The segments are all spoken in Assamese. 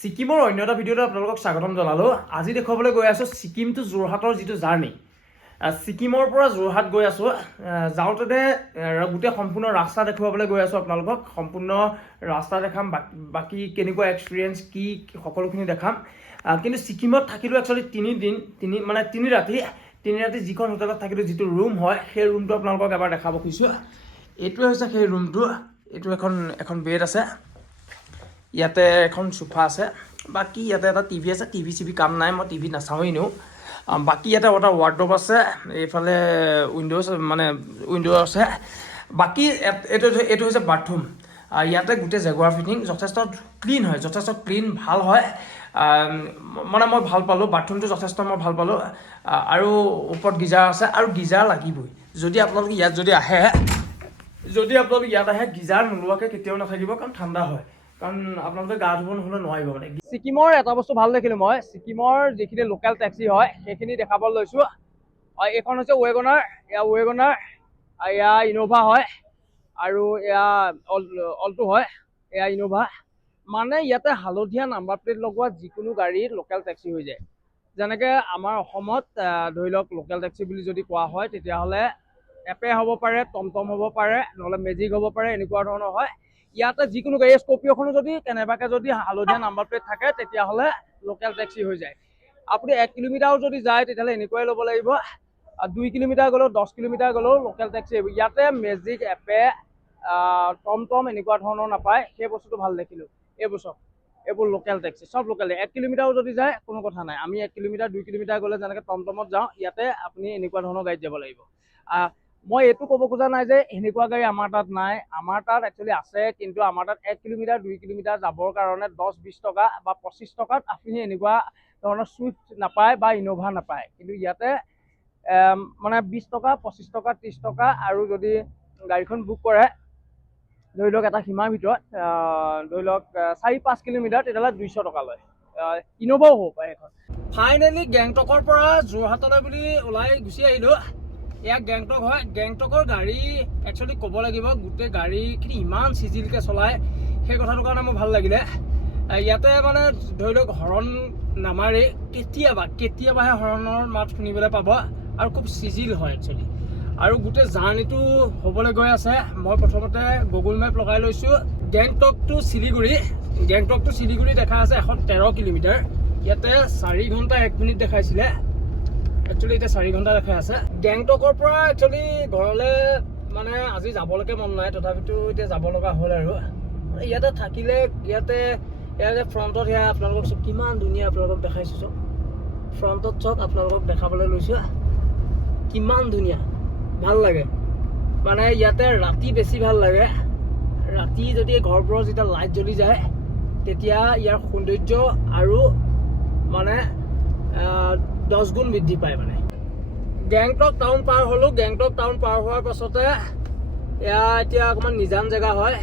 ছিকিমৰ অন্য এটা ভিডিঅ'ত আপোনালোকক স্বাগতম জনালোঁ। আজি দেখুৱাবলৈ গৈ আছোঁ ছিকিম টু যোৰহাটৰ যিটো জাৰ্ণি। ছিকিমৰ পৰা যোৰহাট গৈ আছোঁ। যাওঁতে গোটেই সম্পূৰ্ণ ৰাস্তা দেখুৱাবলৈ গৈ আছোঁ আপোনালোকক। সম্পূৰ্ণ ৰাস্তা দেখাম, বাকী কেনেকুৱা এক্সপিৰিয়েঞ্চ কি সকলোখিনি দেখাম। কিন্তু ছিকিমত থাকিলোঁ একচুৱেলি 3 দিন, 3 ৰাতি। 3 ৰাতি যিখন হোটেলত থাকিলোঁ, যিটো ৰুম হয়, সেই ৰুমটো আপোনালোকক এবাৰ দেখাব খুজিছোঁ। এইটোৱে হৈছে সেই ৰুমটো। এইটো এখন বেড আছে, ইয়াতে এখন সোফা আছে, বাকী ইয়াতে এটা টিভি আছে। টিভি কাম নাই, মই টিভি নাচাওঁৱেই এনেও। বাকী ইয়াতে এটা ৱাৰ্ডৰোব আছে, এইফালে উইণ্ড' আছে। বাকী এইটো হৈছে বাথৰুম। ইয়াতে গোটেই জেগুৱাৰ ফিটিং যথেষ্ট ক্লিন হয়, যথেষ্ট ক্লিন ভাল হয়। মই ভাল পালোঁ বাথৰুমটো, যথেষ্ট মই ভাল পালোঁ। আৰু ওপৰত গিজাৰ আছে, আৰু গিজাৰ লাগিবই। যদি আপোনালোকে ইয়াত আহে গিজাৰ নোলোৱাকৈ কেতিয়াও নাথাকিব, কাৰণ ঠাণ্ডা হয়। কাৰণ আপোনালোকে গা ধুব নহ'লে নোৱাৰিব মানে। ছিকিমৰ এটা বস্তু ভাল দেখিলোঁ মই, ছিকিমৰ যিখিনি লোকেল টেক্সি হয় সেইখিনি দেখাবলৈ লৈছোঁ। এইখন হৈছে ৱেগনাৰ, এয়া ইন'ভা হয়, আৰু এয়া অল্টো হয়, এয়া ইন'ভা। মানে ইয়াতে হালধীয়া নাম্বাৰ প্লেট লগোৱা যিকোনো গাড়ী লোকেল টেক্সি হৈ যায়। যেনেকৈ আমাৰ অসমত ধৰি লওক লোকেল টেক্সি বুলি যদি কোৱা হয়, তেতিয়াহ'লে এপে হ'ব পাৰে, টমটম হ'ব পাৰে, নহ'লে মেজিক হ'ব পাৰে, এনেকুৱা ধৰণৰ হয়। ইয়াতে যিকোনো গাড়ী, স্কৰ্পিঅ'খনো যদি কেনেবাকৈ যদি হালধীয়া নাম্বাৰ প্লেট থাকে, তেতিয়াহ'লে লোকেল টেক্সি হৈ যায়। আপুনি 1 কিলোমিটাৰো যদি যায়, তেতিয়াহ'লে এনেকুৱাই ল'ব লাগিব। 2 কিলোমিটাৰ গ'লেও, 10 কিলোমিটাৰ গ'লেও লোকেল টেক্সি আহিব। ইয়াতে মেজিক, এপে, টমটম এনেকুৱা ধৰণৰ নাপায়, সেই বস্তুটো ভাল দেখিলোঁ। এইবোৰ লোকেল টেক্সি, চব লোকেল। 1 কিলোমিটাৰো যদি যায় কোনো কথা নাই। আমি 1 কিলোমিটাৰ 2 কিলোমিটাৰ গ'লে যেনেকৈ টমটমত যাওঁ, ইয়াতে আপুনি এনেকুৱা ধৰণৰ গাড়ীত যাব লাগিব। মই এইটো ক'ব খোজা নাই যে এনেকুৱা গাড়ী আমাৰ তাত নাই, আমাৰ তাত একচুৱেলি আছে। কিন্তু আমাৰ তাত 1 কিলোমিটাৰ 2 কিলোমিটাৰ যাবৰ কাৰণে 10-20 টকা বা 25 টকাত আপুনি এনেকুৱা ধৰণৰ চুইফ্ট নাপায় বা ইন'ভা নাপায়। কিন্তু ইয়াতে 20 টকা, 25 টকা, 30 টকা, আৰু যদি গাড়ীখন বুক কৰে ধৰি লওক এটা সীমাৰ ভিতৰত, ধৰি লওক 4-5 কিলোমিটাৰ, তেতিয়াহ'লে 200 টকা লয়। ইন'ভাও হ'ব পাৰে এখন। ফাইনেলি গেংটকৰ পৰা যোৰহাটলৈ বুলি ওলাই গুচি আহিলোঁ। এয়া গেংটক হয়। গেংটকৰ গাড়ী একচুৱেলি ক'ব লাগিব, গোটেই গাড়ীখিনি ইমান চিজিলকৈ চলায়, সেই কথাটোৰ কাৰণে মোৰ ভাল লাগিলে। ইয়াতে মানে ধৰি লওক হৰ্ণ নামাৰে, কেতিয়াবাহে হৰ্ণৰ মাত শুনিবলৈ পাব, আৰু খুব চিজিল হয় একচুৱেলি। আৰু গোটেই জাৰ্ণিটো হ'বলৈ গৈ আছে। মই প্ৰথমতে গুগল মেপ লগাই লৈছোঁ। গেংটক টু শিলিগুৰি দেখা আছে 113 কিলোমিটাৰ। ইয়াতে 4 ঘণ্টা 1 মিনিট দেখাইছিলে, একচুৱেলি এতিয়া 4 ঘণ্টা দেখাই আছে। গেংটকৰ পৰা একচুৱেলি ঘৰলৈ মানে আজি যাবলৈকে মন নাই, তথাপিতো এতিয়া যাব লগা হ'ল। আৰু ইয়াতে থাকিলে, ইয়াতে ফ্ৰণ্টত সেয়া আপোনালোকক চব কিমান ধুনীয়া আপোনালোকক দেখাইছোঁ। চব ফ্ৰণ্টত চব আপোনালোকক দেখাবলৈ লৈছোঁ, কিমান ধুনীয়া ভাল লাগে। মানে ইয়াতে ৰাতি বেছি ভাল লাগে। ৰাতি যদি ঘৰবোৰৰ যেতিয়া লাইট জ্বলি যায়, তেতিয়া ইয়াৰ সৌন্দৰ্য আৰু মানে 10 গুণ বৃদ্ধি পায়। মানে গেংটক টাউন পাৰ হ'লোঁ। গেংটক টাউন পাৰ হোৱাৰ পাছতে এয়া এতিয়া অকণমান নিজান জেগা হয়।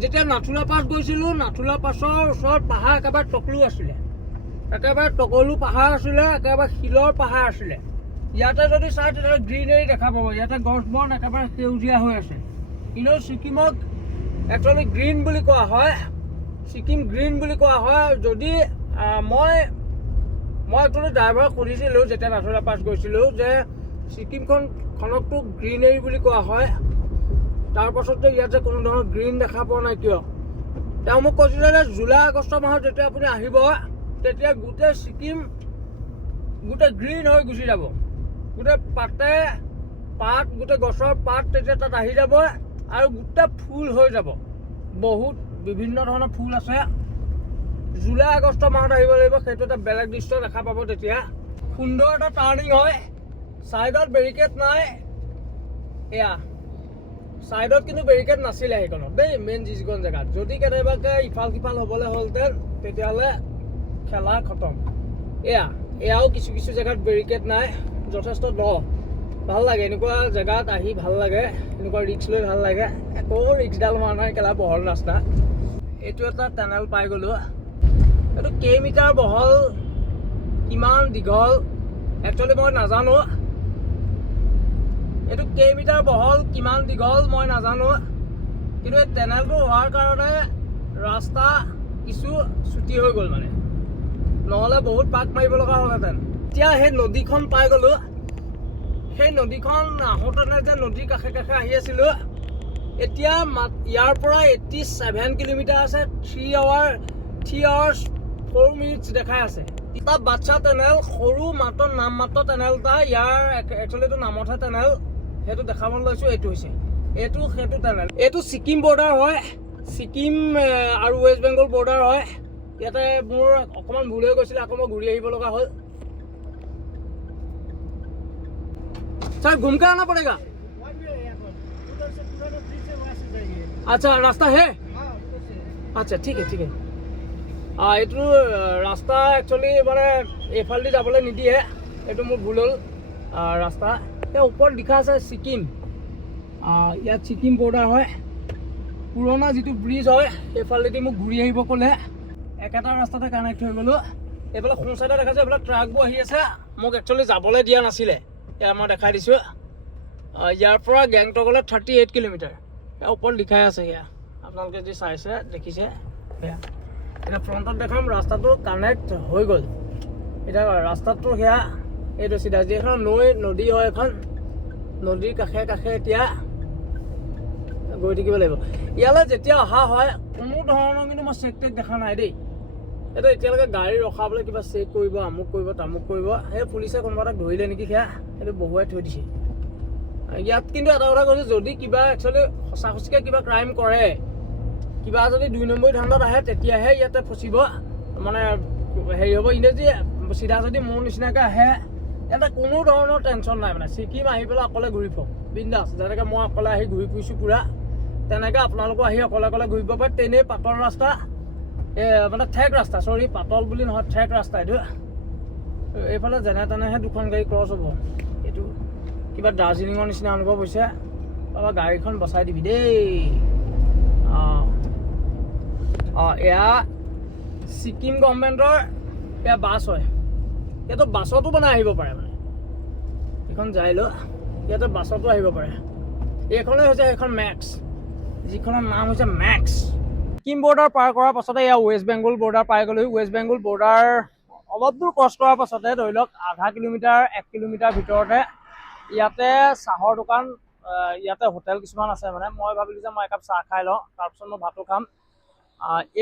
যেতিয়া নাথুলা পাছ গৈছিলোঁ, নাথুলা পাছৰ ওচৰত পাহাৰ একেবাৰে টকলো আছিলে, টকলো পাহাৰ আছিলে, একেবাৰে শিলৰ পাহাৰ আছিলে। ইয়াতে যদি চাই তেতিয়াহ'লে গ্ৰীনেৰী দেখা পাব। ইয়াতে গছ বন একেবাৰে সেউজীয়া হৈ আছে। কিন্তু ছিকিমক একচুৱেলি গ্ৰীণ বুলি কোৱা হয়, ছিকিম গ্ৰীণ বুলি কোৱা হয়। যদি মই একচুৱেলি ড্ৰাইভাৰক সুধিছিলোঁ যেতিয়া নাথুলা পাছ গৈছিলোঁ, যে ছিকিমখনকতো গ্ৰীনেৰী বুলি কোৱা হয়, তাৰপাছত যে ইয়াত যে কোনো ধৰণৰ গ্ৰীণ দেখা পোৱা নাই কিয়? তেওঁ মোক কৈছিলে যে জুলাই আগষ্ট মাহত যেতিয়া আপুনি আহিব, তেতিয়া গোটেই ছিকিম গোটেই গ্ৰীণ হৈ গুচি যাব। গোটেই গোটেই গছৰ পাত তেতিয়া তাত আহি যাব, আৰু গোটেই ফুল হৈ যাব। বহুত বিভিন্ন ধৰণৰ ফুল আছে। জুলাই আগষ্ট মাহত আহিব লাগিব, সেইটো এটা বেলেগ দৃশ্য দেখা পাব। তেতিয়া সুন্দৰ এটা টাৰ্ণিং হয়। ছাইডত বেৰিকেড নাই, এয়া ছাইডত কিন্তু বেৰিকেড নাছিলে সেইখনত দেই, মেইন যিখন জেগাত। যদি কেনেবাকৈ ইফাল সিফাল হ'বলৈ হ'লহেঁতেন, তেতিয়াহ'লে খেলা খতম। এয়াও কিছু জেগাত বেৰিকেড নাই, যথেষ্ট দ। ভাল লাগে এনেকুৱা জেগাত আহি, ভাল লাগে এনেকুৱা ৰিক্স লৈ ভাল লাগে। একো ৰিক্সডাল হোৱা নাই, কেলা বহল ৰাস্তা। এইটো এটা টানেল পাই গ'লোঁ। এইটো কেইমিটাৰ বহল, কিমান দীঘল একচুৱেলি মই নাজানো। এইটো কেইমিটাৰ বহল, কিমান দীঘল মই নাজানো। কিন্তু এই টানেলটো হোৱাৰ কাৰণে ৰাস্তা কিছু ছুটি হৈ গ'ল মানে, নহ'লে বহুত পাক মাৰিব লগা হ'লহেঁতেন। এতিয়া সেই নদীখন পাই গ'লোঁ। সেই নদীখন আহোঁতেনে যে নদীৰ কাষে কাষে আহি আছিলোঁ, এতিয়া ইয়াৰ পৰা 87 কিলোমিটাৰ আছে। 3 hours 4 minutes দেখাই আছে। এটা বাচ্চা টেনেল, সৰু মাত্ৰ নাম মাত্ৰ টেনেল এটা, ইয়াৰ একচুৱেলি এইটো নামতহে টেনেল, সেইটো দেখাব লৈছোঁ। এইটো হৈছে সেইটো টেনেল। এইটো ছিকিম বৰ্ডাৰ হয়, ছিকিম আৰু ৱেষ্ট বেংগল বৰ্ডাৰ হয়। ইয়াতে মোৰ অকণমান ভুল হৈ গৈছিলে, আকৌ মই ঘূৰি আহিব লগা হ'ল। सर घूम कर आना पड़ेगा। अच्छा रास्ता है, अच्छा ठीक है ठीक है। এইটো ৰাস্তা একচুৱেলি মানে এইফালেদি যাবলৈ নিদিয়ে, এইটো মোৰ ভুল হ'ল ৰাস্তা। এই ওপৰত লিখা আছে ছিকিম, ইয়াত ছিকিম বৰ্ডাৰ হয়। পুৰণা যিটো ব্ৰিজ হয় সেইফালেদি মোক ঘূৰি আহিব ক'লে, একেটা ৰাস্তাতে কানেক্ট হৈ গ'লোঁ। এইফালে সোঁ চাইডে দেখাইছে, এইফালে ট্ৰাকবোৰ আহি আছে, মোক একচুৱেলি যাবলৈ দিয়া নাছিলে। এয়া মই দেখাই দিছোঁ, ইয়াৰ পৰা গেংটকলৈ 38 কিলোমিটাৰ। ওপৰত লিখাই আছে, সেয়া আপোনালোকে যদি চাইছে দেখিছে। সেয়া এতিয়া ফ্ৰণ্টত দেখাম, ৰাস্তাটো কানেক্ট হৈ গ'ল। এতিয়া ৰাস্তাটো সেয়া এইটো চিধা, যিখন নদী হয়, এখন নদীৰ কাষে কাষে এতিয়া গৈ থাকিব লাগিব। ইয়ালৈ যেতিয়া অহা হয় কোনো ধৰণৰ কিন্তু মই চেক টেক দেখা নাই দেই। এইটো এতিয়ালৈকে গাড়ী ৰখাবলৈ কিবা চেক কৰিব, আমুক কৰিব তামুক কৰিব, সেই পুলিচে কোনোবা এটাক ধৰিলে নেকি, সেয়া সেইটো বহুৱাই থৈ দিছে। ইয়াত কিন্তু এটা কথা কৈছোঁ, যদি কিবা একচুৱেলি সঁচা সঁচিকৈ কিবা ক্ৰাইম কৰে, কিবা যদি 2 নম্বৰী ধান্দাত আহে, তেতিয়াহে ইয়াতে ফচিব, মানে হেৰি হ'ব। ইনে যদি চিধা যদি মোৰ নিচিনাকৈ আহে, ইয়াতে কোনো ধৰণৰ টেনশ্যন নাই। মানে ছিকিম আহি পেলাই অকলে ঘূৰি ফুৰক বিন্দাছ, যেনেকৈ মই অকলে আহি ঘূৰি ফুৰিছোঁ পূৰা, তেনেকৈ আপোনালোকো আহি অকলে অকলে ঘূৰিব পাৰে। তেনেই পাতল ৰাস্তা, মানে ঠেক ৰাস্তা, চৰি পাতল বুলি নহয়, ঠেক ৰাস্তা এইটো। এইফালে যেনে তেনেহে দুখন গাড়ী ক্ৰছ হ'ব। এইটো কিবা দাৰ্জিলিঙৰ নিচিনা অনুভৱ হৈছে। বাবা গাড়ীখন বচাই দিবি দেই। এয়া ছিকিম গভৰ্ণমেণ্টৰ এয়া বাছ হয়। ইয়াতো বাছতো মানে আহিব পাৰে, মানে এইখন যাই লৈ ইয়াতে বাছতো আহিব পাৰে। এইখনেই হৈছে সেইখন মেক্স, যিখনৰ নাম হৈছে মেক্স। ছিকিম বৰ্ডাৰ পাৰ কৰাৰ পাছতে এয়া ৱেষ্ট বেংগল বৰ্ডাৰ পাই গ'লোঁ। ৱেষ্ট বেংগল বৰ্ডাৰ অলপ দূৰ ক্ৰছ কৰাৰ পাছতে ধৰি লওক আধা কিলোমিটাৰ 1 কিলোমিটাৰ ভিতৰতে ইয়াতে চাহৰ দোকান, ইয়াতে হোটেল কিছুমান আছে। মানে মই ভাবিলোঁ যে মই একাপ চাহ খাই লওঁ, তাৰপিছত মই ভাতো খাম।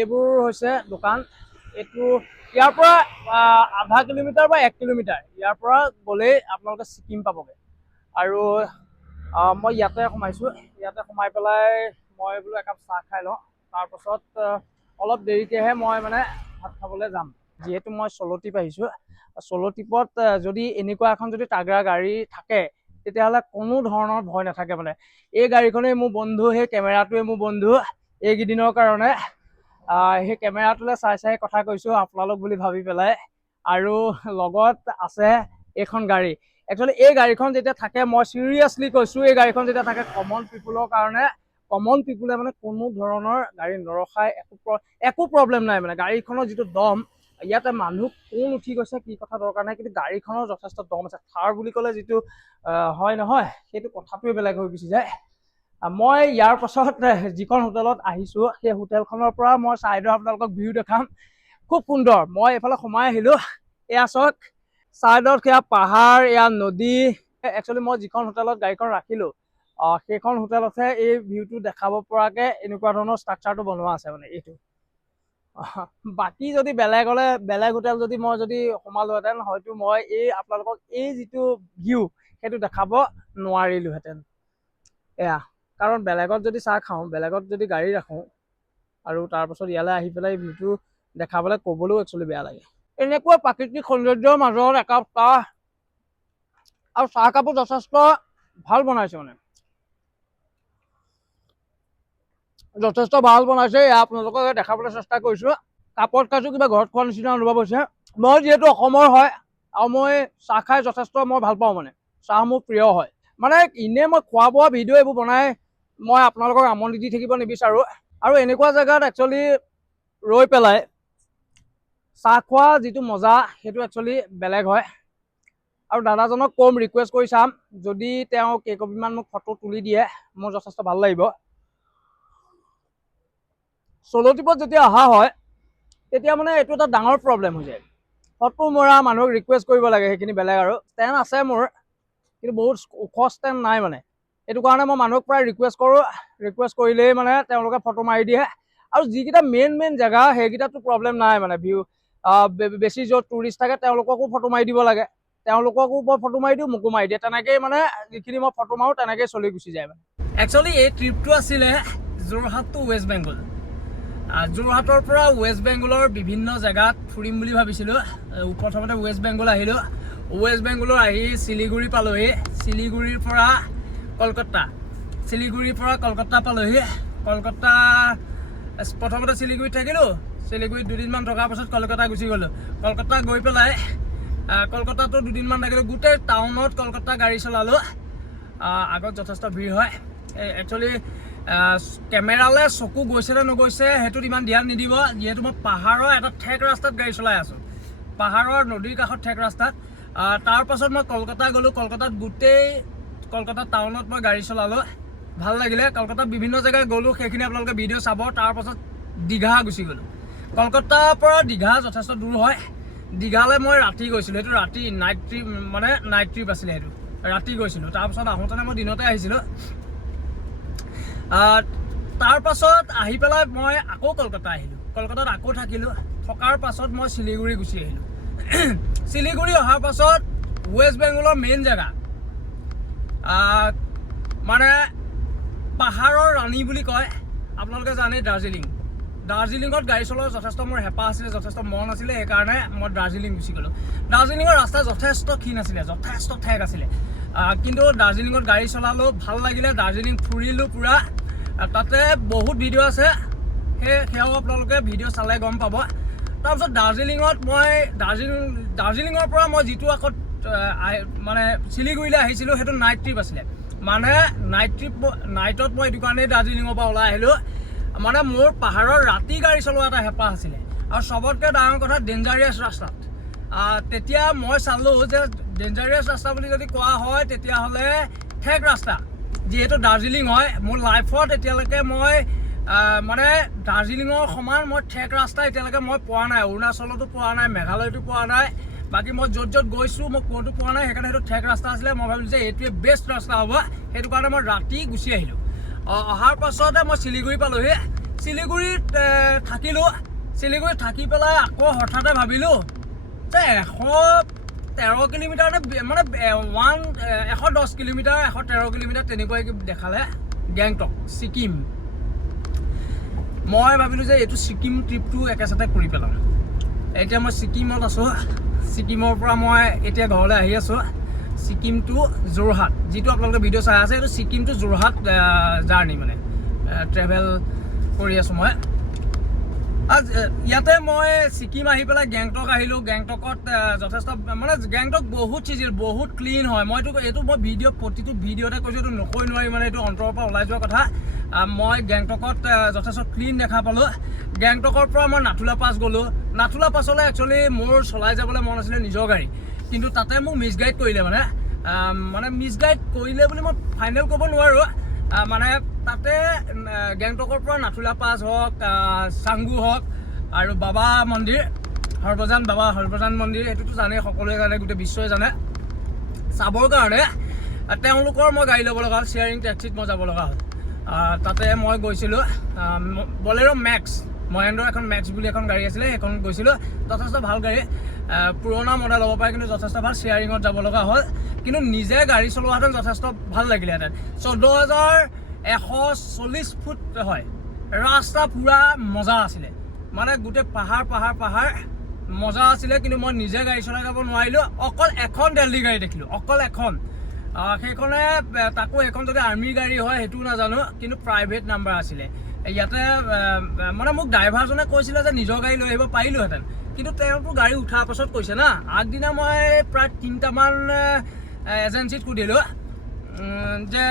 এইবোৰ হৈছে দোকান। এইটো ইয়াৰ পৰা আধা কিলোমিটাৰ বা 1 কিলোমিটাৰ ইয়াৰ পৰা গ'লেই আপোনালোকে ছিকিম পাবগৈ। আৰু মই ইয়াতে সোমাইছোঁ, ইয়াতে সোমাই পেলাই মই বোলো একাপ চাহ খাই লওঁ, তাৰপাছত অলপ দেৰিকৈহে মই মানে ভাত খাবলৈ যাম। যিহেতু মই চ'ল' ট্ৰিপ আহিছোঁ, চ'ল' ট্ৰিপত যদি এনেকুৱা এখন যদি তাগৰা গাড়ী থাকে, তেতিয়াহ'লে কোনো ধৰণৰ ভয় নাথাকে। মানে এই গাড়ীখনেই মোৰ বন্ধু, সেই কেমেৰাটোৱে মোৰ বন্ধু এইকেইদিনৰ কাৰণে। সেই কেমেৰাটোলৈ চাই চাই কথা কৈছোঁ আপোনালোক বুলি ভাবি পেলাই। আৰু লগত আছে এইখন গাড়ী। একচুৱেলি এই গাড়ীখন যেতিয়া থাকে, মই চিৰিয়াছলি কৈছোঁ, এই গাড়ীখন যেতিয়া থাকে কমন পিপুলৰ কাৰণে, কমন পিপুলে মানে কোনো ধৰণৰ গাড়ী নৰখায়, একো প্ৰব্লেম নাই। মানে গাড়ীখনৰ যিটো দম, ইয়াতে মানুহ কোন উঠি গৈছে কি কথা দৰকাৰ নাই, কিন্তু গাড়ীখনৰ যথেষ্ট দম আছে। থাৰ বুলি ক'লে যিটো হয় নহয়, সেইটো কথাটোৱে বেলেগ হৈ গুচি যায়। মই ইয়াৰ পাছত যিখন হোটেলত আহিছোঁ, সেই হোটেলখনৰ পৰা মই ছাইডৰ আপোনালোকক ভিউ দেখাম, খুব সুন্দৰ। মই এইফালে সোমাই আহিলোঁ, এয়া চাওক ছাইডত সেয়া পাহাৰ, এয়া নদী। একচুৱেলি মই যিখন হোটেলত গাড়ীখন ৰাখিলোঁ, সেইখন হোটেলতহে এই ভিউটো দেখাব পৰাকৈ এনেকুৱা ধৰণৰ ষ্ট্ৰাকচাৰটো বনোৱা আছে। মানে এইটো বাকী যদি বেলেগ হোটেল যদি মই সোমালোহেঁতেন, হয়তো মই আপোনালোকক এই যিটো ভিউ সেইটো দেখাব নোৱাৰিলোহেঁতেন। এয়া কাৰণ বেলেগত যদি চাহ খাওঁ, বেলেগত যদি গাড়ী ৰাখোঁ, আৰু তাৰপাছত ইয়ালৈ আহি পেলাই ভিউটো দেখাবলৈ ক'বলৈও একচুৱেলি বেয়া লাগে। এনেকুৱা প্ৰাকৃতিক সৌন্দৰ্যৰ মাজত একাপ চাহ, আৰু চাহকাপো যথেষ্ট ভাল বনাইছে। মানে যথেষ্ট ভাল বনাইছে। এয়া আপোনালোকক দেখাবলৈ চেষ্টা কৰিছোঁ। কাপত খাইছোঁ, কিবা ঘৰত খোৱাৰ নিচিনা অনুভৱ হৈছে। মই যিহেতু অসমৰ হয়, আৰু মই চাহ খাই যথেষ্ট মই ভাল পাওঁ। মানে চাহ মোৰ প্ৰিয় হয়। মানে এনেই মই খোৱা বোৱা ভিডিঅ' এইবোৰ বনাই মই আপোনালোকক আমনি দি থাকিব নিবিচাৰোঁ। আৰু এনেকুৱা জেগাত একচুৱেলি ৰৈ পেলাই চাহ খোৱা যিটো মজা, সেইটো একচুৱেলি বেলেগ হয়। আৰু দাদাজনক কম, ৰিকুৱেষ্ট কৰি চাম, যদি তেওঁ কেইকপিমান মোক ফটো তুলি দিয়ে, মোৰ যথেষ্ট ভাল লাগিব। চ'ল' ট্ৰিপত যেতিয়া অহা হয়, তেতিয়া মানে এইটো এটা ডাঙৰ প্ৰব্লেম হৈ যায়। ফটো মৰা মানুহক ৰিকুৱেষ্ট কৰিব লাগে, সেইখিনি বেলেগ। আৰু ষ্টেণ্ড আছে মোৰ, কিন্তু বহুত ওখ ষ্টেণ্ড নাই মানে। সেইটো কাৰণে মই মানুহক প্ৰায় ৰিকুৱেষ্ট কৰোঁ, ৰিকুৱেষ্ট কৰিলেই মানে তেওঁলোকে ফটো মাৰি দিয়ে। আৰু যিকেইটা মেইন জেগা সেইকেইটাতো প্ৰব্লেম নাই মানে, ভিউ বেছি য'ত টুৰিষ্ট থাকে তেওঁলোককো ফটো মাৰি দিব লাগে, তেওঁলোককো মই ফটো মাৰি দিওঁ, মোকো মাৰি দিয়ে। তেনেকেই মানে যিখিনি মই ফটো মাৰোঁ তেনেকেই চলি গুচি যায় মানে। একচুৱেলি এই ট্ৰিপটো আছিলে যোৰহাট টু ৱেষ্ট বেংগল। যোৰহাটৰ পৰা ৱেষ্ট বেংগলৰ বিভিন্ন জেগাত ফুৰিম বুলি ভাবিছিলোঁ। প্ৰথমতে ৱেষ্ট বেংগল আহিলোঁ, ৱেষ্ট বেংগলৰ আহি শিলিগুৰি পালোহি, শিলিগুৰিৰ পৰা কলকাতা, শিলিগুৰিৰ পৰা কলকাতা পালোহি। কলকাতা প্ৰথমতে শিলিগুৰিত থাকিলোঁ, শিলিগুৰিত দুদিনমান থকাৰ পাছত কলকাতা গুচি গ'লোঁ। কলকাতা গৈ পেলাই কলকাতাতো দুদিনমান থাকিলোঁ। গোটেই টাউনত কলকাতা গাড়ী চলালোঁ। আগত যথেষ্ট ভিৰ হয়। একচুৱেলি কেমেৰালৈ চকু গৈছে নে নগৈছে সেইটোত ইমান ধ্যান নিদিব, যিহেতু মই পাহাৰৰ এটা ঠেক ৰাস্তাত গাড়ী চলাই আছোঁ, পাহাৰৰ নদীৰ কাষত ঠেক ৰাস্তাত। তাৰপাছত মই কলকাতা গ'লোঁ। কলকাতাত গোটেই কলকাতা টাউনত মই গাড়ী চলালোঁ, ভাল লাগিলে। কলকাতাত বিভিন্ন জেগাত গ'লোঁ, সেইখিনি আপোনালোকে ভিডিঅ' চাব। তাৰপাছত দীঘা গুচি গ'লোঁ। কলকাতাৰ পৰা দীঘা যথেষ্ট দূৰ হয়। দীঘালৈ মই ৰাতি গৈছিলোঁ, সেইটো ৰাতি নাইট ট্ৰিপ, মানে নাইট ট্ৰিপ আছিলে, সেইটো ৰাতি গৈছিলোঁ। তাৰপাছত আহোঁতেনে মই দিনতে আহিছিলোঁ। তাৰপাছত আহি পেলাই মই আকৌ কলকাতা আহিলোঁ, কলকাতাত আকৌ থাকিলোঁ। থকাৰ পাছত মই শিলিগুৰি গুচি আহিলোঁ। শিলিগুৰি অহাৰ পাছত ৱেষ্ট বেংগলৰ মেইন জেগা মানে পাহাৰৰ ৰাণী বুলি কয়, আপোনালোকে জানে, দাৰ্জিলিং। দাৰ্জিলিঙত গাড়ী চলোৱাৰ যথেষ্ট মোৰ হেঁপাহ আছিলে, যথেষ্ট মন আছিলে, সেইকাৰণে মই দাৰ্জিলিং গুচি গ'লোঁ। দাৰ্জিলিঙৰ ৰাস্তা যথেষ্ট ক্ষীণ আছিলে, যথেষ্ট ঠেক আছিলে, কিন্তু দাৰ্জিলিঙত গাড়ী চলালোঁ, ভাল লাগিলে। দাৰ্জিলিং ফুৰিলোঁ পূৰা। তাতে বহুত ভিডিঅ' আছে, সেয়াও আপোনালোকে ভিডিঅ' চালে গম পাব। তাৰপিছত দাৰ্জিলিঙত মই দাৰ্জিলিঙৰ পৰা মই যিটো আকৌ মানে শিলিগুৰিলৈ আহিছিলোঁ, সেইটো নাইট ট্ৰিপ আছিলে। মানে নাইটত মই এইটো কাৰণেই দাৰ্জিলিঙৰ পৰা ওলাই আহিলোঁ, মানে মোৰ পাহাৰৰ ৰাতি গাড়ী চলোৱা এটা হেঁপাহ আছিলে। আৰু চবতকৈ ডাঙৰ কথা, ডেঞ্জাৰিয়াছ ৰাস্তাত। তেতিয়া মই চালোঁ যে ডেঞ্জাৰিয়াছ ৰাস্তা বুলি যদি কোৱা হয় তেতিয়াহ'লে ঠেক ৰাস্তা, যিহেতু দাৰ্জিলিং হয়। মোৰ লাইফত এতিয়ালৈকে মই মানে দাৰ্জিলিঙৰ সমান মই ঠেক ৰাস্তা এতিয়ালৈকে মই পোৱা নাই। অৰুণাচলতো পোৱা নাই, মেঘালয়তো পোৱা নাই, বাকী মই য'ত গৈছোঁ মই ক'তো পোৱা নাই। সেইকাৰণে সেইটো ঠেক ৰাস্তা আছিলে। মই ভাবিলোঁ যে এইটোৱে বেষ্ট ৰাস্তা হ'ব, সেইটো কাৰণে মই ৰাতি গুচি আহিলোঁ। অহাৰ পাছতে মই শিলিগুৰি পালোঁহি। শিলিগুৰিত থাকিলোঁ। শিলিগুৰিত থাকি পেলাই আকৌ হঠাতে ভাবিলোঁ যে 113 কিলোমিটাৰ মানে 110 কিলোমিটাৰ, 113 কিলোমিটাৰ তেনেকুৱাই দেখালে গেংটক, ছিকিম। মই ভাবিলোঁ যে এইটো ছিকিম ট্ৰিপটো একেচাতে কৰি পেলাম। এতিয়া মই ছিকিমত আছোঁ। ছিকিমৰ পৰা মই এতিয়া ঘৰলৈ আহি আছোঁ। ছিকিম টু যোৰহাট, যিটো আপোনালোকে ভিডিঅ' চাই আছে, এইটো ছিকিম টু যোৰহাট জাৰ্ণি, মানে ট্ৰেভেল কৰি আছোঁ মই। ইয়াতে মই ছিকিম আহি পেলাই গেংটক আহিলোঁ। গেংটকত যথেষ্ট মানে গেংটক বহুত চিজিল, বহুত ক্লিন হয়। এইটো মই প্ৰতিটো ভিডিঅ'তে কৈছোঁ, এইটো নকৈ নোৱাৰি, মানে এইটো অন্তৰৰ পৰা ওলাই যোৱা কথা। মই গেংটকত যথেষ্ট ক্লিন দেখা পালোঁ। গেংটকৰ পৰা মই নাথুলা পাছ গ'লোঁ। নাথুলা পাছলৈ একচুৱেলি মোৰ চলাই যাবলৈ মন আছিলে নিজৰ গাড়ী, কিন্তু তাতে মোক মিছগাইড কৰিলে। মানে মিছগাইড কৰিলে বুলি মই ফাইনেল ক'ব নোৱাৰোঁ। মানে তাতে গেংটকৰ পৰা নাথুলা পাছ হওক, চাংগু হওক, আৰু বাবা মন্দিৰ, বাবা হৰভজন মন্দিৰ, এইটোতো জানেই, সকলোৱে জানে, গোটেই বিশ্বই জানে। চাবৰ কাৰণে তেওঁলোকৰ মই গাড়ী ল'ব লগা হ'ল, শ্বেয়াৰিং টেক্সিত মই যাব লগা হ'ল। তাতে মই গৈছিলোঁ বলেৰ' মেক্স, মহেন্দ্ৰ এখন মেক্স বুলি এখন গাড়ী আছিলে, সেইখন গৈছিলোঁ। যথেষ্ট ভাল গাড়ী, পুৰণা মডেল হ'ব পাৰে, কিন্তু যথেষ্ট ভাল। শ্বেয়াৰিঙত যাব লগা হ'ল, কিন্তু নিজে গাড়ী চলোৱাহেঁতেন যথেষ্ট ভাল লাগিলেহেঁতেন। 14,140 ফুট হয় ৰাস্তা, পূৰা মজা আছিলে। মানে গোটেই পাহাৰ মজা আছিলে, কিন্তু মই নিজে গাড়ী চলাই যাব নোৱাৰিলোঁ। অকল এখন দেলহি গাড়ী দেখিলোঁ, অকল এখন। সেইখনে তাকো সেইখন যদি আৰ্মিৰ গাড়ী হয় সেইটোও নাজানো, কিন্তু প্ৰাইভেট নাম্বাৰ আছিলে। ইয়াতে মানে মোক ড্ৰাইভাৰজনে কৈছিলে যে নিজৰ গাড়ী লৈ আহিব পাৰিলোহেঁতেন, কিন্তু তেওঁতো গাড়ী উঠাৰ পাছত কৈছে না। আগদিনা মই প্ৰায় 3টামান এজেঞ্চিত সুধিলোঁ যে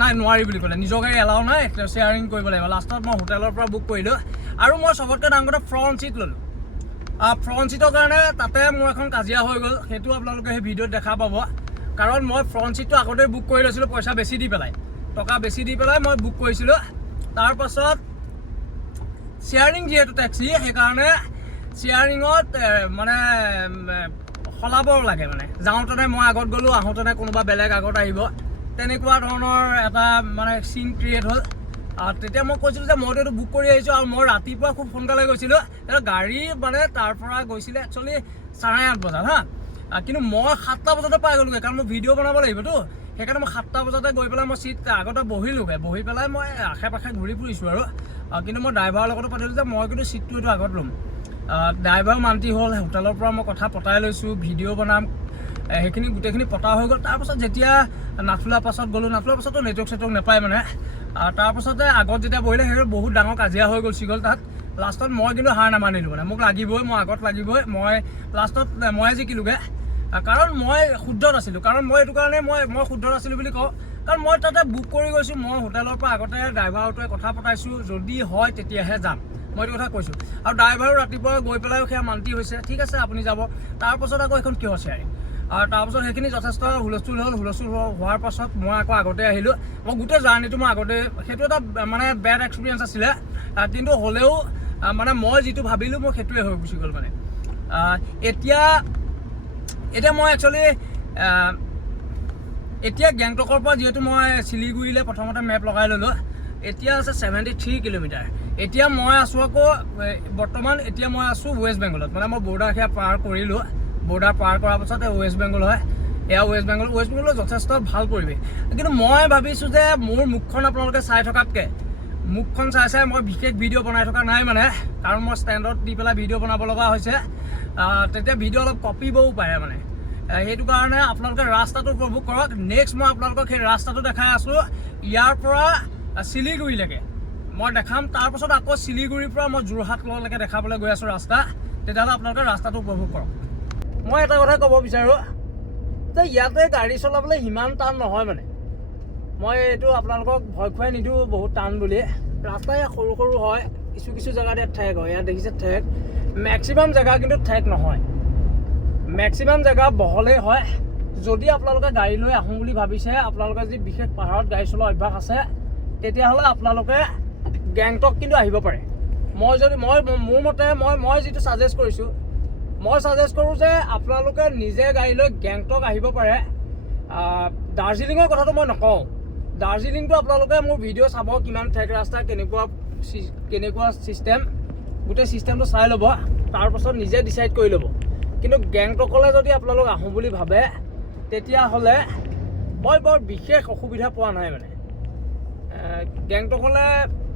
নাই, নোৱাৰি বুলি ক'লে, নিজৰ গাড়ী এলাও নাই, শ্বেয়াৰিং কৰিব লাগিব। লাষ্টত মই হোটেলৰ পৰা বুক কৰিলোঁ, আৰু মই চবতকৈ ডাঙৰ কথা ফ্ৰণ্ট ছিট ল'লোঁ। ফ্ৰণ্ট ছিটৰ কাৰণে তাতে মোৰ এখন কাজিয়া হৈ গ'ল, সেইটো আপোনালোকে সেই ভিডিঅ'ত দেখা পাব। কাৰণ মই ফ্ৰণ্ট ছিটটো আগতে বুক কৰি লৈছিলোঁ, পইচা বেছি দি পেলাই, টকা বেছি দি পেলাই মই বুক কৰিছিলোঁ। তাৰপাছত শ্বেয়াৰিং যিহেতু টেক্সি সেইকাৰণে শ্বেয়াৰিঙত মানে সলাব লাগে মানে যাওঁতেনে মই আগত গ'লোঁ আহোঁতেনে কোনোবা বেলেগ আগত আহিব তেনেকুৱা ধৰণৰ এটা মানে চিন ক্ৰিয়েট হ'ল তেতিয়া মই কৈছিলোঁ যে মইতো এইটো বুক কৰি আহিছোঁ আৰু মই ৰাতিপুৱা খুব সোনকালে গৈছিলোঁ গাড়ী মানে তাৰ পৰা গৈছিলে একচুৱেলি 8:30 বজাত হা কিন্তু মই 7টা বজাতে পাই গ'লোগৈ কাৰণ মই ভিডিঅ' বনাব লাগিবতো সেইকাৰণে মই 7টা বজাতে গৈ পেলাই মই চিট আগতে বহিলোগৈ বহি পেলাই মই আশে পাশে ঘূৰি ফুৰিছোঁ আৰু কিন্তু মই ড্ৰাইভাৰৰ লগতো পাতিলোঁ যে মই কিন্তু চিটটো এইটো আগত ল'ম ড্ৰাইভাৰ মান্তি হ'ল হোটেলৰ পৰা মই কথা পতাই লৈছোঁ ভিডিঅ' বনাম সেইখিনি গোটেইখিনি পতা হৈ গ'ল তাৰপাছত যেতিয়া নাথুলা পাছত গ'লোঁ নাথুলা পাছতো নেটৱৰ্ক নাপায় মানে তাৰপাছতে আগত যেতিয়া বহিলে সেই বহুত ডাঙৰ কাজিয়া হৈ গ'ল তাত লাষ্টত মই কিন্তু হাৰ নামানিলোঁ মানে মোক লাগিবই মই আগত লাগিবই মই লাষ্টত ময়ে জিকিলোগৈ কাৰণ মই শুদ্ধত আছিলোঁ কাৰণ মই এইটো কাৰণে মই শুদ্ধত আছিলোঁ বুলি কওঁ কাৰণ মই তাতে বুক কৰি গৈছোঁ মই হোটেলৰ পৰা আগতে ড্ৰাইভাৰটোৱে কথা পতাইছোঁ যদি হয় তেতিয়াহে যাম মই এইটো কথা কৈছোঁ আৰু ড্ৰাইভাৰো ৰাতিপুৱা গৈ পেলাইও সেয়া মান্তি হৈছে ঠিক আছে আপুনি যাব তাৰপাছত আকৌ এখন কিয় শ্বেয়াৰিং আৰু তাৰপাছত সেইখিনি যথেষ্ট হুলস্থুল হ'ল হুলস্থুল হোৱাৰ পাছত মই আকৌ আগতে আহিলোঁ মই গোটেই জাৰ্ণিটো মই আগতে সেইটো এটা মানে বেড এক্সপিৰিয়েঞ্চ আছিলে কিন্তু হ'লেও মানে মই যিটো ভাবিলোঁ মই সেইটোৱে হৈ গুচি গ'ল মানে এতিয়া মই একচুৱেলি এতিয়া গেংটকৰ পৰা যিহেতু মই শিলিগুৰিলৈ প্ৰথমতে মেপ লগাই ল'লোঁ এতিয়া আছে 73 কিলোমিটাৰ এতিয়া মই আছোঁ আকৌ বৰ্তমান এতিয়া মই আছোঁ ৱেষ্ট বেংগলত মানে মই বৰ্ডাৰ সেয়া পাৰ কৰিলোঁ বৰ্ডাৰ পাৰ কৰাৰ পাছত ৱেষ্ট বেংগল হয় এয়া ৱেষ্ট বেংগলত যথেষ্ট ভাল পৰিৱেশ কিন্তু মই ভাবিছোঁ যে মোৰ মুখখন আপোনালোকে চাই থকাতকৈ মুখখন চাই মই বিশেষ ভিডিঅ' বনাই থকা নাই মানে কাৰণ মই ষ্টেণ্ডত দি পেলাই ভিডিঅ' বনাব লগা হৈছে তেতিয়া ভিডিঅ' অলপ কপিবও পাৰে মানে সেইটো কাৰণে আপোনালোকে ৰাস্তাটো উপভোগ কৰক নেক্সট মই আপোনালোকক সেই ৰাস্তাটো দেখাই আছোঁ ইয়াৰ পৰা শিলিগুৰিলৈকে মই দেখাম তাৰপাছত আকৌ শিলিগুৰিৰ পৰা মই যোৰহাটলৈকে দেখাবলৈ গৈ আছোঁ ৰাস্তা তেতিয়াহ'লে আপোনালোকে ৰাস্তাটো উপভোগ কৰক মই এটা কথা ক'ব বিচাৰোঁ যে ইয়াতে গাড়ী চলাবলৈ সিমান টান নহয় মানে মই এইটো আপোনালোকক ভয় খুৱাই নিদিওঁ বহুত টান বুলি ৰাস্তা ইয়াত সৰু সৰু হয় কিছু জেগাত ইয়াত ঠেক হয় ইয়াত দেখিছে ঠেক মেক্সিমাম জেগা কিন্তু ঠেক নহয় মেক্সিমাম জেগা বহলেই হয় যদি আপোনালোকে গাড়ী লৈ আহোঁ বুলি ভাবিছে আপোনালোকে যদি বিশেষ পাহাৰত গাড়ী চলোৱা অভ্যাস আছে তেতিয়াহ'লে আপোনালোকে গেংটক কিন্তু আহিব পাৰে মোৰ মতে মই যিটো ছাজেষ্ট কৰিছোঁ মই ছাজেষ্ট কৰোঁ যে আপোনালোকে নিজে গাড়ী লৈ গেংটক আহিব পাৰে দাৰ্জিলিঙৰ কথাটো মই নকওঁ দাৰ্জিলিংটো আপোনালোকে মোৰ ভিডিঅ' চাব কিমান ঠেক ৰাস্তা কেনেকুৱা ছিষ্টেম গোটেই ছিষ্টেমটো চাই ল'ব তাৰপাছত নিজে ডিচাইড কৰি ল'ব কিন্তু গেংটকলৈ যদি আপোনালোক আহোঁ বুলি ভাবে তেতিয়াহ'লে মই বৰ বিশেষ অসুবিধা পোৱা নাই মানে গেংটকলৈ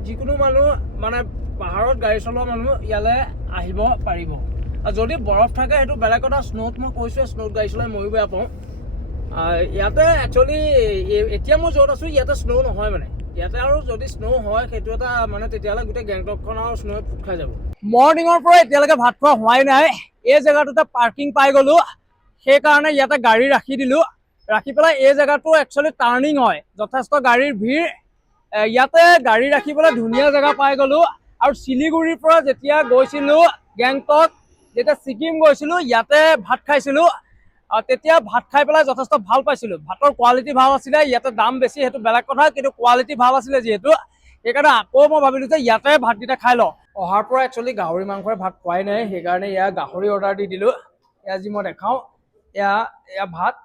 যিকোনো মানুহ মানে পাহাৰত গাড়ী চলোৱা মানুহ ইয়ালৈ আহিব পাৰিব আৰু যদি বৰফ থাকে সেইটো বেলেগ কথা স্নোত মই কৈছোঁ স্নোত গাড়ী চলাই ময়ো বেয়া পাওঁ ইয়াতে একচুৱেলি এতিয়া মই য'ত আছোঁ ইয়াতে স্নো নহয় মানে ইয়াতে আৰু যদি স্নো হয় সেইটো এটা মানে তেতিয়াহ'লে গোটেই গেংটকখন আৰু স্নোৱে ফুট খাই যাব মৰ্ণিঙৰ পৰা এতিয়ালৈকে ভাত খোৱা হোৱাই নাই এই জেগাটোতে পাৰ্কিং পাই গ'লোঁ সেইকাৰণে ইয়াতে গাড়ী ৰাখি দিলোঁ ৰাখি পেলাই এই জেগাটো একচুৱেলি টাৰ্ণিং হয় যথেষ্ট গাড়ীৰ ভিৰ ইয়াতে গাড়ী ৰাখিবলৈ ধুনীয়া জেগা পাই গ'লোঁ আৰু শিলিগুৰিৰ পৰা যেতিয়া গৈছিলোঁ গেংটক যেতিয়া ছিকিম গৈছিলোঁ ইয়াতে ভাত খাইছিলোঁ তেতিয়া ভাত খাই পেলাই যথেষ্ট ভাল পাইছিলোঁ ভাতৰ কোৱালিটি ভাল আছিলে ইয়াতে দাম বেছি সেইটো বেলেগ কথা কিন্তু কোৱালিটি ভাল আছিলে যিহেতু সেইকাৰণে আকৌ মই ভাবিলোঁ যে ইয়াতে ভাতকেইটা খাই লওঁ অহাৰ পৰা একচুৱেলি গাহৰি মাংসৰে ভাত খোৱাই নাই সেইকাৰণে ইয়াৰ গাহৰি অৰ্ডাৰ দি দিলোঁ এয়া যি মই দেখাওঁ এয়া ভাত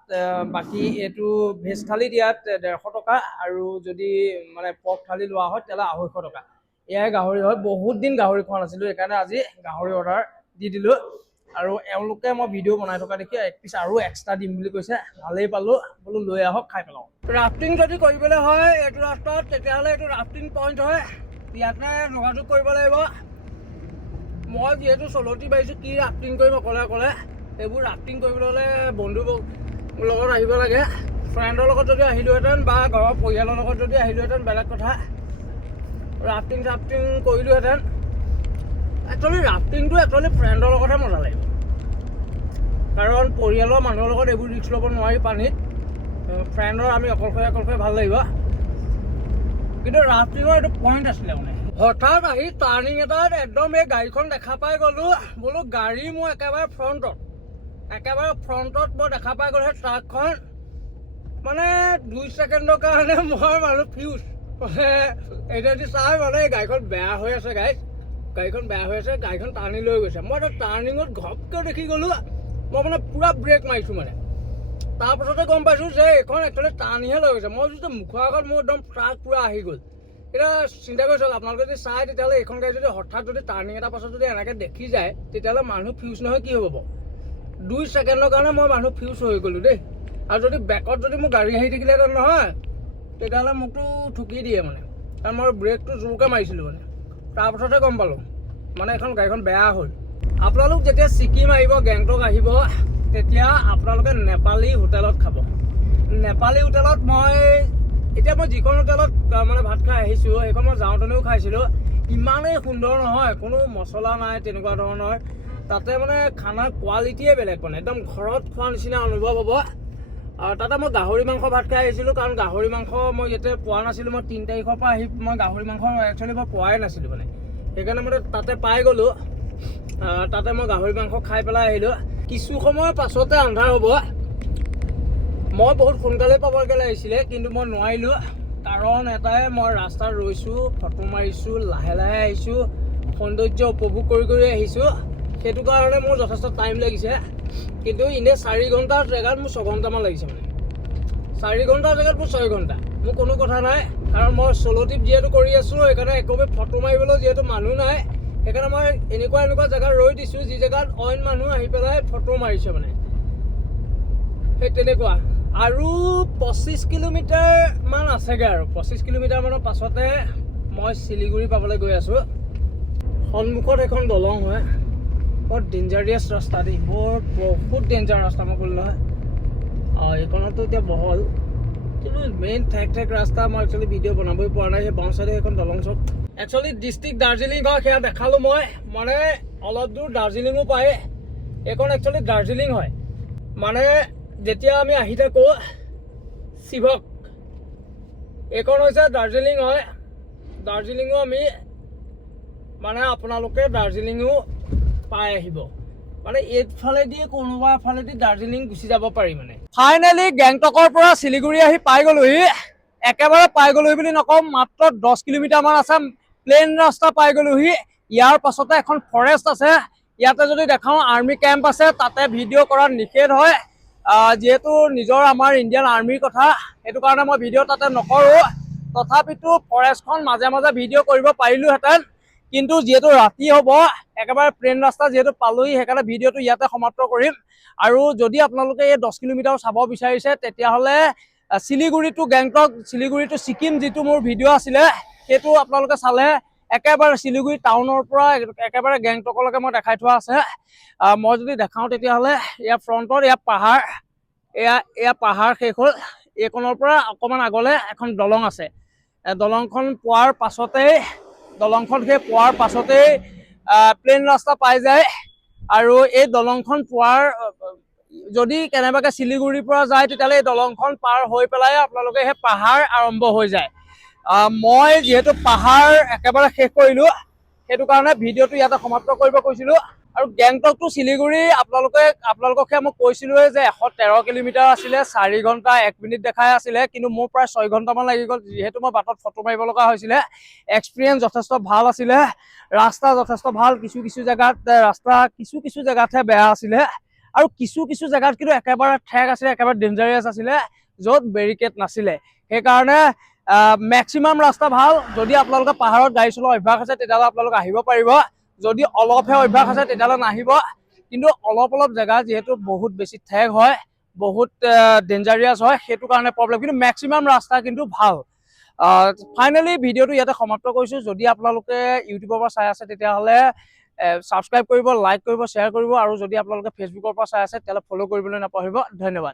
বাকী এইটো ভেজ থালি দিয়াত 150 টকা আৰু যদি মানে পৰ্ক থালি লোৱা হয় তেতিয়াহ'লে 250 টকা এয়াই গাহৰি হয় বহুত দিন গাহৰি খোৱা নাছিলোঁ সেইকাৰণে আজি গাহৰি অৰ্ডাৰ দি দিলোঁ আৰু এওঁলোকে মই ভিডিঅ' বনাই থকা দেখি এক পিচ আৰু এক্সট্ৰা দিম বুলি কৈছে ভালেই পালোঁ বোলো লৈ আহক খাই পেলাওঁ ৰাফটিং যদি কৰিবলৈ হয় এইটো ৰাস্তাত তেতিয়াহ'লে এইটো ৰাফটিং পইণ্ট হয় ইয়াতে যোগাযোগ কৰিব লাগিব মই যিহেতু চলতি পাইছোঁ কি ৰাফটিং কৰিম অকলে এইবোৰ ৰাফটিং কৰিবলৈ হ'লে বন্ধুৰ লগত আহিব লাগে ফ্ৰেণ্ডৰ লগত যদি আহিলোহেঁতেন বা ঘৰৰ পৰিয়ালৰ লগত যদি আহিলোহেঁতেন বেলেগ কথা ৰাফটিং কৰিলোহেঁতেন একচুৱেলি ৰাফটিংটো ফ্ৰেণ্ডৰ লগতহে মজা লাগিব কাৰণ পৰিয়ালৰ মানুহৰ লগত এইবোৰ ৰিস্ক ল'ব নোৱাৰি পানীত ফ্ৰেণ্ডৰ আমি অকলশৰে ভাল লাগিব কিন্তু ৰাফটিঙৰ এইটো পইণ্ট আছিলে মানে হঠাৎ আহি টাৰ্ণিং এটাত একদম এই গাড়ীখন দেখা পাই গ'লোঁ বোলো গাড়ী মোৰ একেবাৰে ফ্ৰণ্টত মই দেখা পাই গ'লোঁ সেই ট্ৰাকখন মানে 2 ছেকেণ্ডৰ কাৰণে মই মানুহ ফিউজ মানে এতিয়া চাই মানে গাড়ীখন বেয়া হৈ আছে গাড়ী গাড়ীখন বেয়া হৈ আছে, গাড়ীখন টাৰ্ণিং লৈ গৈছে। মই এটা টাৰ্ণিঙত ঘপকৈ দেখি গ'লোঁ, মই মানে পূৰা ব্ৰেক মাৰিছোঁ মানে। তাৰপাছতে গম পাইছোঁ যে এইখন একচুৱেলি টাৰ্ণিংহে লৈ গৈছে। মই যদি মুখৰ আগত মোৰ একদম ট্ৰাক পূৰা আহি গ'ল। এতিয়া চিন্তা কৰি চাওক, আপোনালোকে যদি চাই তেতিয়াহ'লে এইখন গাড়ী যদি হঠাৎ যদি টাৰ্ণিং এটা পাছত যদি এনেকৈ দেখি যায়, তেতিয়াহ'লে মানুহ ফিউজ নহয় কি হ'ব বাৰু? 2 ছেকেণ্ডৰ কাৰণে মই মানুহ ফিউজ হৈ গ'লোঁ দেই। আৰু যদি বেকত যদি মোৰ গাড়ী আহি থাকিলেহেঁতেন নহয়, তেতিয়াহ'লে মোকতো ঠুকি দিয়ে মানে। কাৰণ মই ব্ৰেকটো জোৰকৈ মাৰিছিলোঁ মানে। তাৰপাছতে গম পালোঁ মানে এখন গাড়ীখন বেয়া হ'ল। আপোনালোক যেতিয়া ছিকিম আহিব, গেংটক আহিব, তেতিয়া আপোনালোকে নেপালী হোটেলত খাব। নেপালী হোটেলত মই যিখন হোটেলত মানে ভাত খাই আহিছোঁ, সেইখন মই যাওঁতেনেও খাইছিলোঁ। ইমানেই সুন্দৰ নহয়, কোনো মছলা নাই তেনেকুৱা ধৰণৰ। তাতে মানে খানাৰ কোৱালিটিয়ে বেলেগ মানে, একদম ঘৰত খোৱা নিচিনা অনুভৱ হ'ব। আৰু তাতে মই গাহৰি মাংস ভাত খাই আহিছিলোঁ, কাৰণ গাহৰি মাংস মই ইয়াতে পোৱা নাছিলোঁ। মই 3 তাৰিখৰ পৰা আহি মই গাহৰি মাংস একচুৱেলি মই পোৱাই নাছিলোঁ মানে। সেইকাৰণে মানে তাতে পাই গ'লোঁ। তাতে মই গাহৰি মাংস খাই পেলাই আহিলোঁ। কিছু সময়ৰ পাছতে আন্ধাৰ হ'ব। মই বহুত সোনকালে পাবগৈ লাগিছিলে, কিন্তু মই নোৱাৰিলোঁ। কাৰণ এটাই, মই ৰাস্তাত ৰৈছোঁ, ফটো মাৰিছোঁ, লাহে লাহে আহিছোঁ, সৌন্দৰ্য উপভোগ কৰি আহিছোঁ। সেইটো কাৰণে মোৰ যথেষ্ট টাইম লাগিছে। কিন্তু এনেই 4 ঘণ্টাৰ জেগাত মোৰ 6 ঘণ্টামান লাগিছে মানে। 4 ঘণ্টাৰ জেগাত মোৰ 6 ঘণ্টা। মোৰ কোনো কথা নাই, কাৰণ মই চ'ল' ট্ৰিপ যিহেতু কৰি আছোঁ, সেইকাৰণে একবি ফটো মাৰিবলৈ যিহেতু মানুহ নাই, সেইকাৰণে মই এনেকুৱা জেগাত ৰৈ দিছোঁ, যি জেগাত অইন মানুহ আহি পেলাই ফটো মাৰিছে মানে। সেই তেনেকুৱা। আৰু 25 কিলোমিটাৰমান আছেগৈ। আৰু 25 কিলোমিটাৰমানৰ পাছতে মই শিলিগুৰি পাবলৈ গৈ আছোঁ। সন্মুখত এখন দলং হয়, বৰ ডেঞ্জাৰিয়াছ ৰাস্তা দেই, বহুত ডেঞ্জাৰ ৰাস্তা মই ক'লোঁ নহয়। এইখনতো এতিয়া বহল, কিন্তু মেইন ঠেক ৰাস্তা। মই একচুৱেলি ভিডিঅ' বনাবই পৰা নাই। সেই বাওঁ চাইডে সেইখন দলং চব একচুৱেলি ডিষ্ট্ৰিক্ট দাৰ্জিলিং হয়, সেয়া দেখালোঁ মই। মানে অলপ দূৰ দাৰ্জিলিঙো পায়। এইখন একচুৱেলি দাৰ্জিলিং হয়। মানে যেতিয়া আমি আহি থাকোঁ শিৱক, এইখন হৈছে দাৰ্জিলিং হয়। দাৰ্জিলিঙো আমি মানে আপোনালোকে দাৰ্জিলিঙো পাই আহিব মানে। এইফালেদি কোনোবা ফালেদি দাৰ্জিলিং গুচি যাব পাৰি মানে। ফাইনেলি গেংটকৰ পৰা শিলিগুৰি আহি পাই গ'লোহি। একেবাৰে পাই গ'লোহি বুলি নকওঁ, মাত্ৰ 10 কিলোমিটাৰমান আছে, প্লেইন ৰাস্তা পাই গ'লোহি। ইয়াৰ পাছতে এখন ফৰেষ্ট আছে। ইয়াতে যদি দেখাওঁ আৰ্মি কেম্প আছে, তাতে ভিডিঅ' কৰাত নিষেধ হয়, যিহেতু নিজৰ আমাৰ ইণ্ডিয়ান আৰ্মিৰ কথা। সেইটো কাৰণে মই ভিডিঅ' তাতে নকৰোঁ। তথাপিতো ফৰেষ্টখন মাজে মাজে ভিডিঅ' কৰিব পাৰিলোহেঁতেন, কিন্তু যিহেতু ৰাতি হ'ব, একেবাৰে প্লেইন ৰাস্তা যিহেতু পালোহি, সেইকাৰণে ভিডিঅ'টো ইয়াতে সমাপ্ত কৰিম। আৰু যদি আপোনালোকে এই 10 কিলোমিটাৰ চাব বিচাৰিছে, তেতিয়াহ'লে শিলিগুৰি টু গেংটক, শিলিগুৰি টু ছিকিম যিটো মোৰ ভিডিঅ' আছিলে, সেইটো আপোনালোকে চালে একেবাৰে শিলিগুৰি টাউনৰ পৰা একেবাৰে গেংটকলৈকে মই দেখাই থোৱা আছে। মই যদি দেখাওঁ তেতিয়াহ'লে ইয়াৰ ফ্ৰণ্টত এয়া পাহাৰ, এয়া পাহাৰ শেষ হ'ল। এইখনৰ পৰা অকণমান আগলৈ এখন দলং আছে। দলংখন পোৱাৰ পাছতেই প্লেইন ৰাস্তা পাই যায়। আৰু এই দলংখন পোৱাৰ, যদি কেনেবাকৈ শিলিগুৰিৰ পৰা যায়, তেতিয়াহ'লে এই দলংখন পাৰ হৈ পেলাই আপোনালোকে সেই পাহাৰ আৰম্ভ হৈ যায়। মই যিহেতু পাহাৰ একেবাৰে শেষ কৰিলোঁ, সেইটো কাৰণে ভিডিঅ'টো ইয়াতে সমাপ্ত কৰিব কৈছিলোঁ। আৰু গেংটক টু শিলিগুৰি আপোনালোকক মই কৈছিলোঁৱে যে 113 কিলোমিটাৰ আছিলে, 4 ঘণ্টা 1 মিনিট দেখাই আছিলে, কিন্তু মোৰ প্ৰায় 6 ঘণ্টামান লাগি গ'ল, যিহেতু মই বাটত ফটো মাৰিব লগা হৈছিলে। এক্সপিৰিয়েঞ্চ যথেষ্ট ভাল আছিলে, ৰাস্তা যথেষ্ট ভাল। কিছু জেগাত ৰাস্তা কিছু জেগাতহে বেয়া আছিলে, আৰু কিছু জেগাত কিন্তু একেবাৰে ঠেক আছিলে, একেবাৰে ডেঞ্জাৰিয়াছ আছিলে, য'ত বেৰিকেড নাছিলে। সেইকাৰণে মেক্সিমাম ৰাস্তা ভাল। যদি আপোনালোকে পাহাৰত গাড়ী চলোৱা অভ্যাস আছে, তেতিয়াহ'লে আপোনালোকে আহিব পাৰিব। যদি অলপহে অভ্যাস আছে, তেতিয়াহ'লে নাহিব। কিন্তু অলপ জেগা যিহেতু বহুত বেছি ঠেক হয়, বহুত ডেঞ্জাৰিয়াছ হয়, সেইটো কাৰণে প্ৰব্লেম। কিন্তু মেক্সিমাম ৰাস্তা কিন্তু ভাল। ফাইনেলি ভিডিঅ'টো ইয়াতে সমাপ্ত কৰিছোঁ। যদি আপোনালোকে ইউটিউবৰ পৰা চাই আছে, তেতিয়াহ'লে ছাবস্ক্ৰাইব কৰিব, লাইক কৰিব, শ্বেয়াৰ কৰিব। আৰু যদি আপোনালোকে ফেচবুকৰ পৰা চাই আছে, তেতিয়াহ'লে ফ'ল' কৰিবলৈ নাপাহৰিব। ধন্যবাদ।